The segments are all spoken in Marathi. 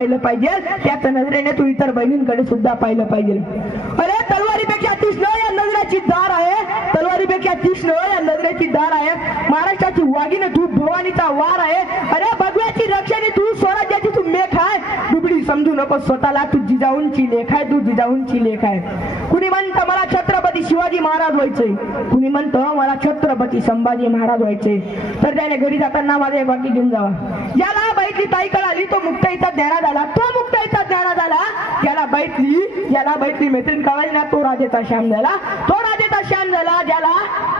पाहिलं पाहिजे, त्याच नजरेने तू इतर बहिणींकडे सुद्धा पाहिलं पाहिजे. अरे तलवारीपेक्षा तीक्ष्ण या नजरेची धार आहे, तलवारीपेक्षा तीक्ष्ण या नजरेची धार आहे. महाराष्ट्राची वाघीण तू, भवानीचा वार आहे. अरे भगव्याची रक्षणी तू, स्वराज्याची तू मेख आहे. दुबडी समजू नको स्वतःला, तू जिजाऊंची लेख आहे, तू जिजाऊंची लेख आहे. कुणी म्हणतं मला छत्रपती शिवाजी महाराज व्हायचंय, कुणी म्हणतं मला छत्रपती संभाजी महाराज व्हायचे. तर त्याने घरी जाताना माझे एक वाक्य घेऊन जावा. ज्याला बैठली ताई कळाली तो मुक्ताईचा ज्ञानात आला, तो मुक्ताईचा ज्ञानात आला. ज्याला बैठली मैत्रीण कळाली ना तो राजेचा श्याम झाला, तो राजेचा श्याम झाला. ज्याला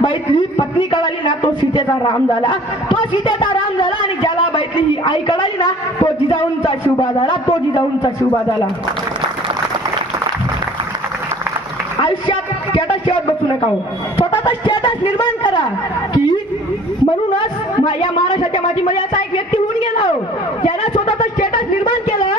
बैठली पत्नी कळाली ना तो सीतेचा राम झाला, तो सीतेचा राम झाला. आणि ज्याला बैठली ही आई कळाली ना तो जिजाऊंचा शिवबा झाला, तो जिजाऊंचा शिवबा झाला. आयुष्यात स्टेटस ठेवत बसू नका हो, स्वतःचा स्टेटस निर्माण करा. की म्हणूनच या महाराष्ट्राच्या मातीमध्ये असा एक व्यक्ती होऊन गेला हो, ज्याने स्वतःचा स्टेटस निर्माण केलं.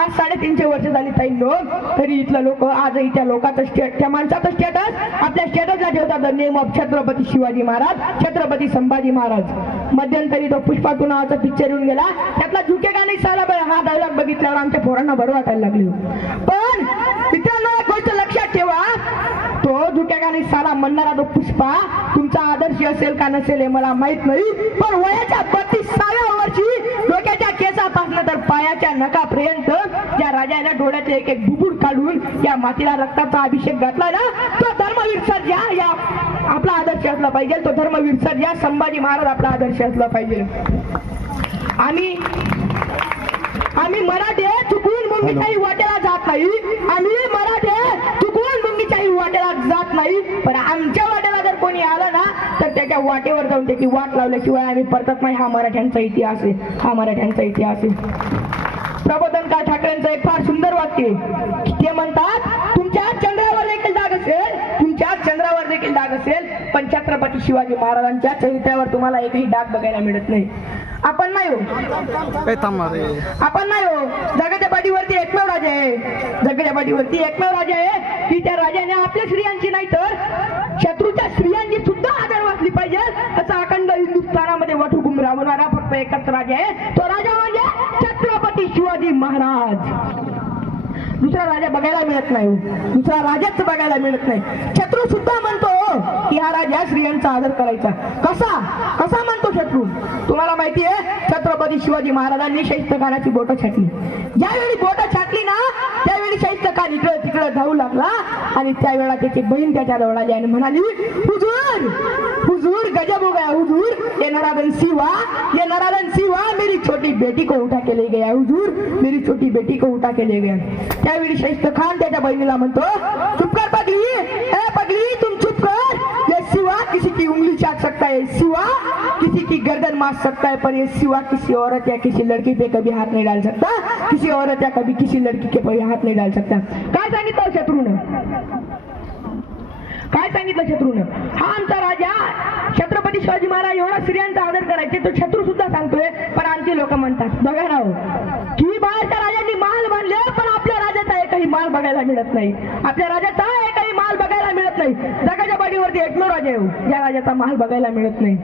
आज 350 वर्ष झाली ताई लोक, तरी इथलं लोक आजही त्या लोकांचं त्या माणसाचं स्टेटस आपल्या स्टेटसला ठेवतात. The name of Chhatrapati Shivaji Maharaj, Chhatrapati Sambhaji Maharaj. मध्यंतरी तो पुष्पा 2 नावाचा पिक्चर येऊन गेला, त्यातला झुके गाणी साला हा डायलॉग बघितल्यावर आमच्या पोरांना बरं वाटायला लागली. पण मित्रांनो एक गोष्ट लक्षात ठेवा, तो झुक्या गाणी साला म्हणणारा तो पुष्पा तुमचा आदर्श असेल का नसेल हे मला माहित नाही, पण वयाच्या 32व्या वर्षी डोक्याच्या केसापासून तर पायाच्या नखापर्यंत ज्या राजाने डोळ्याचे एक एक बुबुड काढून या मातीला रक्ताचा अभिषेक घातला ना, तो धर्मवीर सर्जा या आपला आदर्श असला पाहिजे. तो धर्मवीर सर्जा संभाजी महाराज आपला आदर्श असला पाहिजे. आम्ही मराठे चुकून मुंगीच्याही वाटेला जात नाही, आम्ही मराठे चुकून मुंगीच्याही वाटेला जात नाही. पण आमच्या वाटेला जर कोणी आलं ना तर त्याच्या वाटेवर जाऊन त्याची वाट लावल्याशिवाय आम्ही परतत नाही. हा मराठ्यांचा इतिहास आहे, हा मराठ्यांचा इतिहास आहे. प्रबोधनकार ठाकरेंचं एक फार सुंदर वाक्य, ते म्हणतात तुमच्या चंद्रावर देखील डाग असेल, तुमच्या चंद्रावर देखील डाग असेल, पण छत्रपती शिवाजी महाराजांच्या चरित्र्यावर तुम्हाला एकही डाग बघायला मिळत नाही. आपण नाही हो, आपण नाही हो. जगाच्या पाठीवरती एकमेव राजा आहे, जगाच्या पाठीवरती एकमेव राजा आहे की त्या राजाने आपल्या स्त्रियांची नाही तर शत्रूच्या स्त्रियांची सुद्धा आदर वाचली पाहिजे. असा अखंड हिंदुस्थानामध्ये वटहुकूम राबवणारा फक्त एकच राजा आहे, तो राजा म्हणजे छत्रपती शिवाजी महाराज. दुसरा राजा बघायला मिळत नाही, दुसरा राजाच बघायला मिळत नाही. शत्रू सुद्धा म्हणतो की हा राजा स्त्रियांचा आदर करायचा. कसा म्हणतो शत्रू? तुम्हाला माहिती आहे छत्रपती शिवाजी महाराजांनी शाहिस्त खानाची बोटं छाटली. ज्यावेळी बोटं छाटली ना त्यावेळी शाहिस्त खान इकडं तिकडं धावू लागला आणि त्यावेळेला त्याची बहीण त्याच्या जवळ आली आणि म्हणाली, हुजूर हुजूर गजब हो गया हुजूर, ये नराधन सिवा मेरी छोटी बेटी को उठा के ले गया हुजूर, मेरी छोटी बेटी को उठा के ले गया. त्यावेळी शाहिस्त खान त्याच्या बहिणीला म्हणतो, चुप कर पगली, ए पगली तुम चुप कर. ये सिवा किसी की उंगली चाट सकता है, सिवा किसी की गर्दन मार सकता है, पर ये सिवा किसी औरत या किसी लड़की पे कभी हाथ नहीं डाल सकता, किसी औरत या कभी किसी लड़की के पे हाथ नहीं डाल सकता. काय सांगितलं शत्रूनं? काय सांगितलं शत्रूनं? हा आमचा राजा छत्रपती शिवाजी महाराज एवढा स्त्रियांचा आदर करायचे तो शत्रू सुद्धा सांगतोय. पण आमची लोक म्हणतात बघा ना हो की बाहेरच्या राजांनी महाल बांधले पण आपल्या राजाचा एकही माल बघायला मिळत नाही, आपल्या राजाचा एकही माल बघायला मिळत नाही. जगाच्या पाठीवरती एकमेव राजा येऊ ज्या राजाचा माल बघायला मिळत नाही.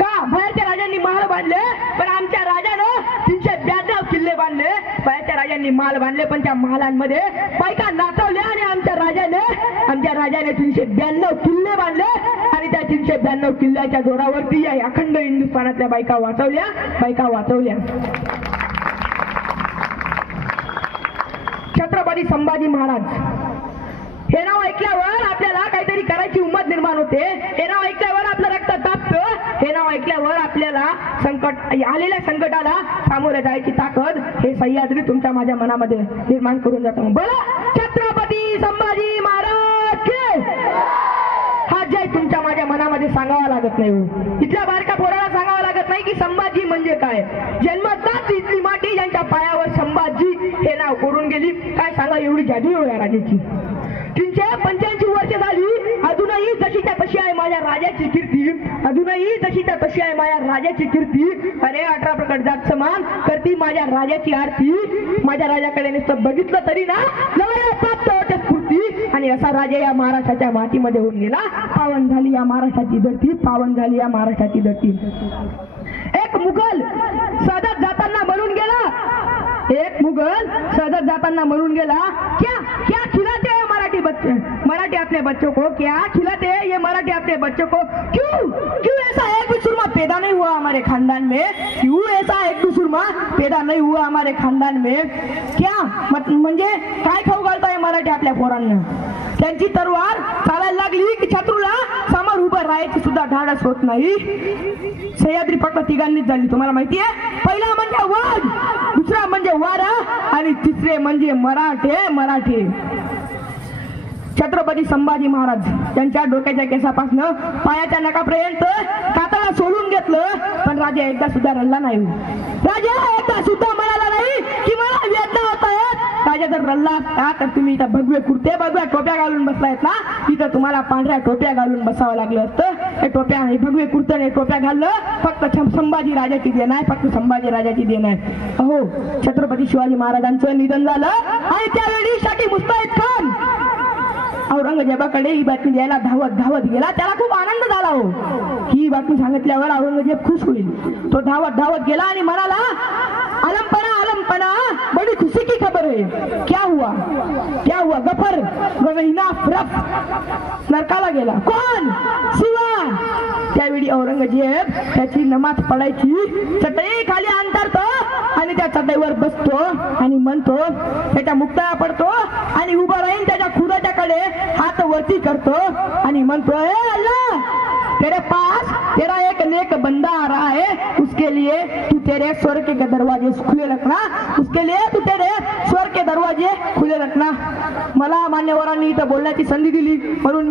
का? बाहेरच्या राजांनी महाल बांधले पण आमच्या राजानं 392 किल्ले बांधले. बाहेरच्या राजांनी महाल बांधले पण त्या महालांमध्ये बायका नाचवल्या आणि आमच्या राजाने 392 किल्ले बांधले आणि त्या 392 किल्ल्याच्या जोरावरती या अखंड हिंदुस्थानातल्या बायका वाचवल्या. छत्रपती संभाजी महाराज हे नाव ऐकल्यावर आपल्याला काहीतरी करायची उमत निर्माण होते. हे नाव ऐकल्यावर आपलं रक्त तापतं. हे नाव ऐकल्यावर आपल्याला आलेल्या संकटाला सामोरे जायची ताकद हे सह्याद्री तुमच्या माझ्या मनामध्ये निर्माण करून जातं. बोला छत्रपती संभाजी महाराज की हा जय तुमच्या माझ्या मनामध्ये सांगावा लागत नाही हो. इथल्या बारक्या पोराला सांगावं लागत नाही की संभाजी म्हणजे काय. जन्मताच इथली माती ज्यांच्या पायावर संभाजी हे नाव कोरून गेली. काय सांगा एवढी जादू या राजाची. 385 वर्ष झाली अजूनही जशीच्या तशी आहे माझ्या राजाची कीर्ती, अजूनही जशीच्या तशी आहे माझ्या राजाची कीर्ती. अरे 18 प्रकट जात समान करती माझ्या राजाची आरती. माझ्या राजाकडे नुसतं बघितलं तरी ना लवकर प्राप्त होते स्फूर्ती. आणि असा राजा या महाराष्ट्राच्या मातीमध्ये होऊन गेला. पावन झाली या महाराष्ट्राची धरती, पावन झाली या महाराष्ट्राची धरती. एक मुघल सदत जाताना म्हणून गेला एक मुगल सजग जाताना म्हणून गेला, क्या क्या खिलाते हैं मराठी बच्चे, मराठी अपने बच्चों को, क्या खिलाते हैं ये मराठी अपने बच्चों को, क्यों क्यों ऐसा एक भी सुरमा पैदा नहीं हुआ हमारे खानदान में, क्यों ऐसा एक भी सुरमा पैदा नहीं हुआ हमारे खानदान में, क्या म्हणजे काय खाऊ घालताय मराठी आपल्या पोरांना. त्यांची तलवार चालायला लागली की शत्रूला समोर उभं राहायची सुद्धा धाडस होत नाही. सह्याद्री फक्त तिघांनीच झाली, तुम्हाला माहितीये. पहिला म्हणजे वाघ, दुसरा म्हणजे वारा आणि तिसरे म्हणजे मराठे. छत्रपती संभाजी महाराज त्यांच्या डोक्याच्या केसापासनं पायाच्या नखापर्यंत कातळा सोडून घेतलं, पण राजा एकदा सुद्धा रडला नाही. राजा एकदा सुद्धा म्हणाला नाही की मला वेदना होत आहेत. राजा जर रडला असता तर तुम्ही इथं भगवे कुर्ते भगव्या टोप्या घालून बसलायत ना, इथं तुम्हाला पांढऱ्या टोप्या घालून बसावं लागलं असतं. हे टोप्या आणि भगवे कुर्ते आणि टोप्या घाललं फक्त संभाजी राजाची देण आहे, फक्त संभाजी राजाची देण आहे. अहो, छत्रपती शिवाजी महाराजांचं निधन झालं आणि त्यावेळी शाकी मुस्ताईद खान औरंगजेबाकडे ही बातमी द्यायला धावत गेला. त्याला खूप आनंद झाला. हो, ही बातमी सांगितल्यावर औरंगजेब खुश होईल. तो धावत गेला आणि म्हणाला, आलमपना बड़ी खुशी की खबर है. क्या हुआ गफर इनाफ रफ नरकाला गेला. कोण? शिवा. त्यावेळी औरंगजेब त्याची नमाज पडायची चटई खाली अंतरतो आणि त्या चटईवर बसतो आणि म्हणतो, त्याच्या मुक्ताया पडतो आणि उभा राहीन त्याच्या खुदाच्याकडे हात वरती करतो आणि म्हणतो, ए अल्लाह, तेरे पास तेरा एक नेक बंदा आ रहा है, उसके लिए तू तेरे स्वर्ग के दरवाजे खुले रखना, उसके लिए तू तेरे स्वर्ग के दरवाजे खुले रखना. मला मान्यवरांनी इथं बोलण्याची संधी दिली म्हणून